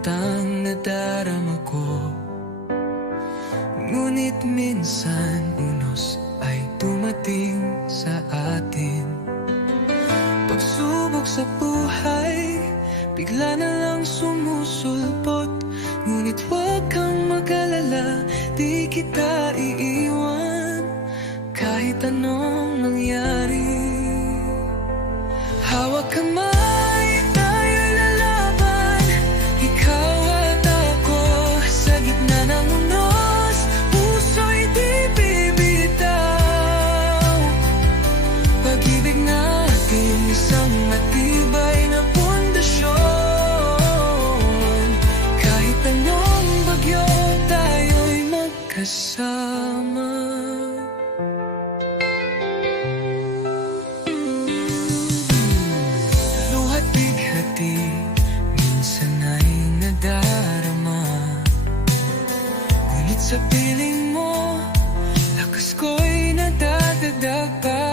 utang na darama ko. Ngunit minsan unos ay dumating sa atin. Pagsubok sa buhay, bigla na lang sumusulpot. Ngunit huwag kang mag-alala, di kita iiwan kahit anong mangyari. Hawak kamay, tayo'y lalaban, ikaw at ako. Sa gitna ng unos, puso'y di bibitaw. Pag-ibig natin, isang matibay na pundasyon. Kahit anong bagyo, tayo'y magkasama. Minsan ay nadarama, ngunit sa piling mo, lakas ko'y nadadagdag pa.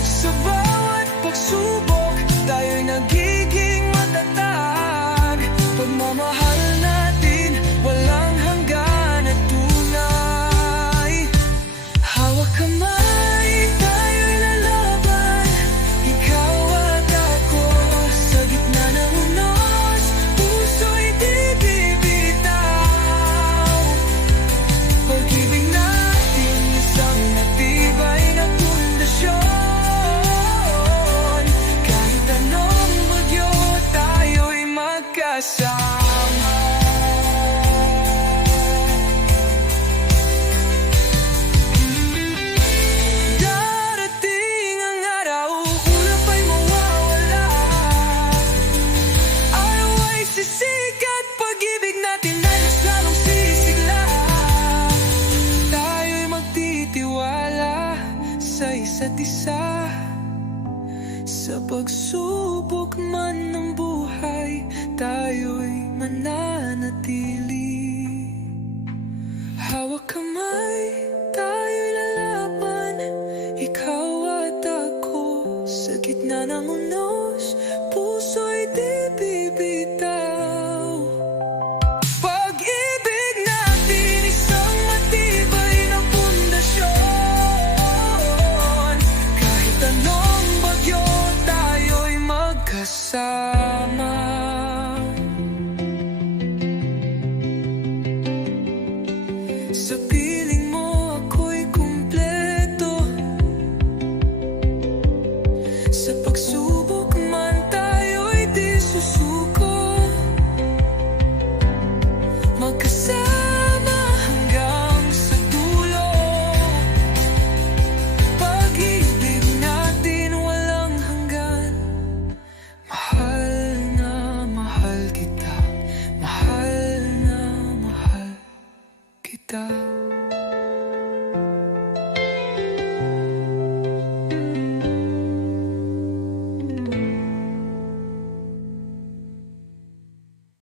Sa bawat pagsubok, tayo'y nagiging matatag. Pagmamahal natin, walang hanggan at tunay. Hawak kamay, tayo'y lalaban, ikaw at ako. Sa gitna ng unos, puso'y di bibitaw. Pag-ibig natin, isang matibay na pundasyon. Kahit anong bagyo, tayo'y magkasama. Darating ang araw, ulap ay mawawala. Araw ay sisikat, pag-ibig natin ay mas lalong sisigla. Tayo'y magtitiwala sa isa't isa. Sa pagsubok man ng buhay, tayo'y mananatili. Hawak kamay, tayo'y lalaban, ikaw at ako. Sa gitna ng unos, puso'y di bibitaw. Pag-ibig natin, isang matibay na pundasyon. Kahit anong bagyo, tayo'y magkasama. Sa piling mo, ako'y kumpleto. Sa pagsubok man, tayo'y di susuko. Magkasama hanggang sa dulo. Pag-ibig natin walang hanggan. Mahal na mahal kita, mahal na mahal kita.